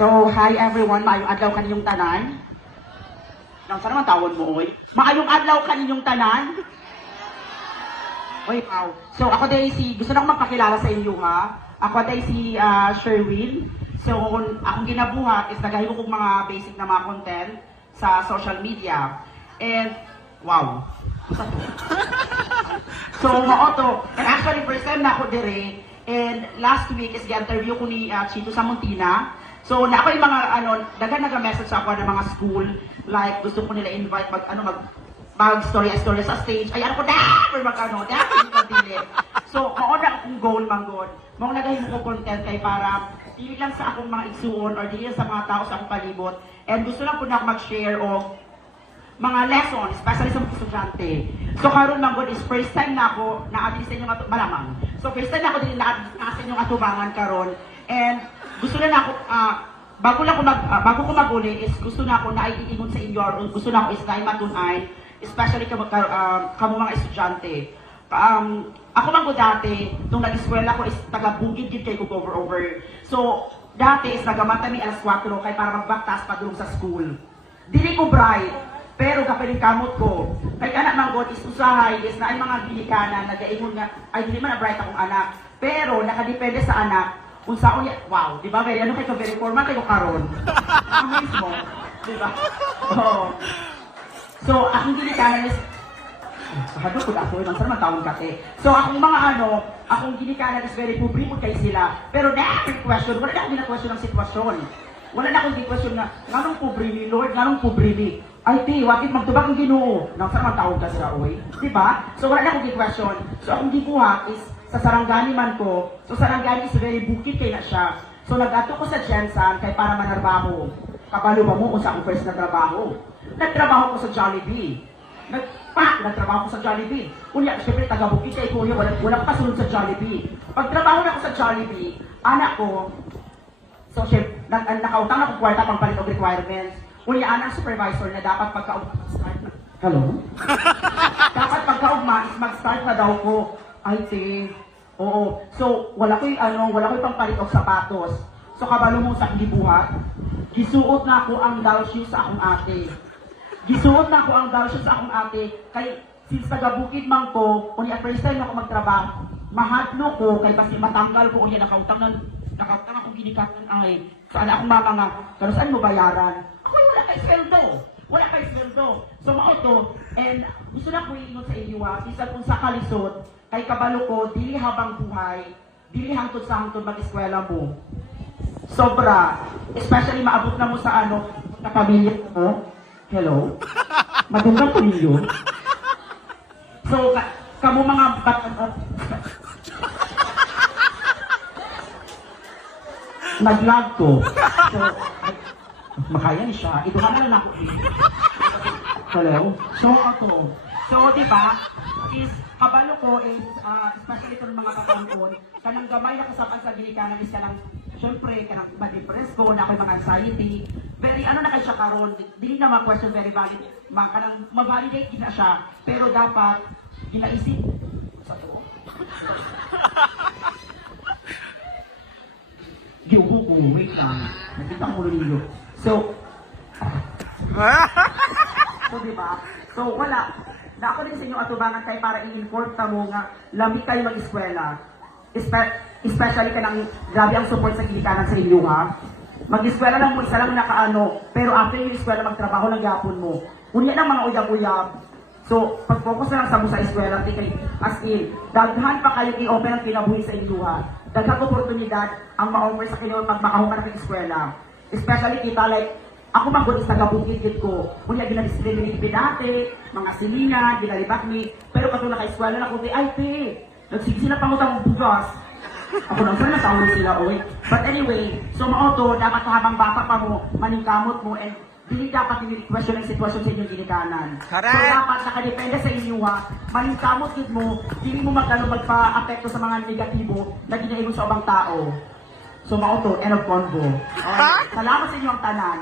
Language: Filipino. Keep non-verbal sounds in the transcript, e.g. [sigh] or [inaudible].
So, hi everyone, maayong adlaw kaninyong tanan. Nang naman tawon mo, oy? Maayong adlaw kaninyong tanan. Oy, wow. So, ako day si, gusto na magpakilala sa inyo ha. Ako day si ah, Sherwin. So, akong ginabuhat is nagahigo kong mga basic na mga content sa social media. And, wow. To. So, maoto. And actually, first time na ako dire. And last week is gi-interview ko ni uh, Chito sa Muntina. So, na ako yung mga, ano, dagan nag-message ako ng mga school. Like, gusto ko nila invite mag, ano, mag, mag story story sa stage. Ay, ano ko, dapat mag, ano, dapat magpili. So, mauna akong goal, manggod. Mao nagahin ko content kay para dili lang sa akong mga igsuon or dili sa mga tao sa akong palibot. And gusto lang po na mag-share o mga lessons, especially sa mga estudyante. So karon man is first time na ako na atin sa atu- malamang. So first time na ako din na na sa inyong atubangan karon and gusto na na ako ah, bago lang ko mag ah, bago ko maguli is gusto na ako na iingon sa inyo or gusto na ako is na matunay especially kamo ka, ah, kamo mga estudyante. Um, ako man dati, nung nag-eskwela ko is taga Bukid gid kay over over. So, dati is nagamata mi alas 4 kay para magbaktas padulong sa school. Dili ko bright, pero kapiling kamot ko. Kay anak man God is usahay, is na ay mga ginikanan, nagaingon nga, ay dili man na bright akong anak. Pero nakadepende sa anak, kung saan ya, wow, di ba, very, ano kay ka, very formal kayo karon. Ako mismo, di ba? Oo. So, akong ginikanan is, Sahado ko ako, nang saan taon ka eh. So, akong mga ano, akong ginikanan is very publiko kay sila. Pero na question, wala na akong gina-question ng sitwasyon. Wala na akong gina-question na, nganong pobre ni Lord, nganong pobre ni? Ay, ti, wakit magtubak ang ginoo. Nang man taon ka sila, oy. Di ba? So, wala na akong gina-question. So, akong gikuha is, sa sarangani man ko, so sarangani is very bukid kay na siya. So, nag-ato ko sa Jensen kay para manarbaho. Kabalo ba mo kung sa akong first na trabaho? Nagtrabaho ko sa Jollibee. Nagpak, nagtrabaho ko sa Jollibee. Kunya, syempre, taga-bukid kay Kuya, wala, wala pa sunod sa Jollibee. Pagtrabaho na ako sa Jollibee, anak ko, so syempre, nag, ang nakautang ako kwarta pang palit og requirements. Kunya, anak supervisor na dapat pagka na. Hello? [laughs] dapat pagkaugma is mag-start na daw ko. Ay, te. Oo. So, wala ko'y ano, wala ko'y pangpalit og sapatos. So, kabalo mo sa gibuhat, gisuot na ako ang doll shoes sa akong ate. Gisuot na ako ang doll shoes sa akong ate. Kay, since taga-bukid man ko, kung yung first time ako magtrabaho, mahadlo ko, kay basi matanggal ko, yung nakautang na, nakautang akong ginikatan ay, sana akong mama nga, pero saan mo bayaran? Ako wala kay sweldo. Wala kay sweldo. So, mao to, and gusto na ko iingon sa inyo, ha, bisan kung sa kalisod, kay kabalo ko, dili habang buhay, dili hangtod sa hangtod mag-eskwela mo. Sobra. Especially maabot na mo sa ano, sa pamilya mo. Hello? [laughs] Magandang po ninyo. So, ka, kamo mga uh, nag-vlog ko. So, makaya ni siya. Ito na lang ako. Hello? So, ako. So, di ba, is, kabalo ko is, ah, especially itong mga kapangkon, kanang gamay na kasapan sa ginikanan is kanang, syempre, kanang ma-depress ko, na ako'y mga anxiety. Very, ano na kay siya karon di na mga question very valid, mga kanang, ma-validate na siya, pero dapat, ginaisip, sa to, Giuho ko, wait lang. Nakita ko ninyo. So, [laughs] So, di ba? So, wala. Na ako din sa inyo atubangan kay para i-inform ta mo nga lami kayo mag-eskwela. Espe- especially ka ng grabe ang support sa kilikanan sa inyo, ha? Mag-eskwela lang mo, isa lang nakaano, pero after yung eskwela, magtrabaho ng gapon mo. Unya ng mga uyab-uyab. So, pag-focus na lang sa mo sa eskwela, as in, daghan pa kayo i-open ang kinabuhi sa inyo, ha? Daghang oportunidad ang ma-offer sa kinyo pag makahuma na eskwela. Especially kita, like, ako man is taga-bukid gid ko. Kunya ginadiscriminate mi dati, mga silingan, ginalibak mi. Pero kato na eskwela na ko, ay te, nagsige sila pangutang bugas. Ako nang sana sa sila, oy. But anyway, so maoto, dapat habang bata pa mo, maningkamot mo, and dili dapat ini-question ang sitwasyon sa inyong ginikanan. Correct. So dapat nakadepende sa inyo ha, maningkamot gid mo, dili mo magkano magpa-apekto sa mga negatibo na ginaingon sa ubang tao. So maoto, end of convo. Okay. Salamat sa inyo ang tanan.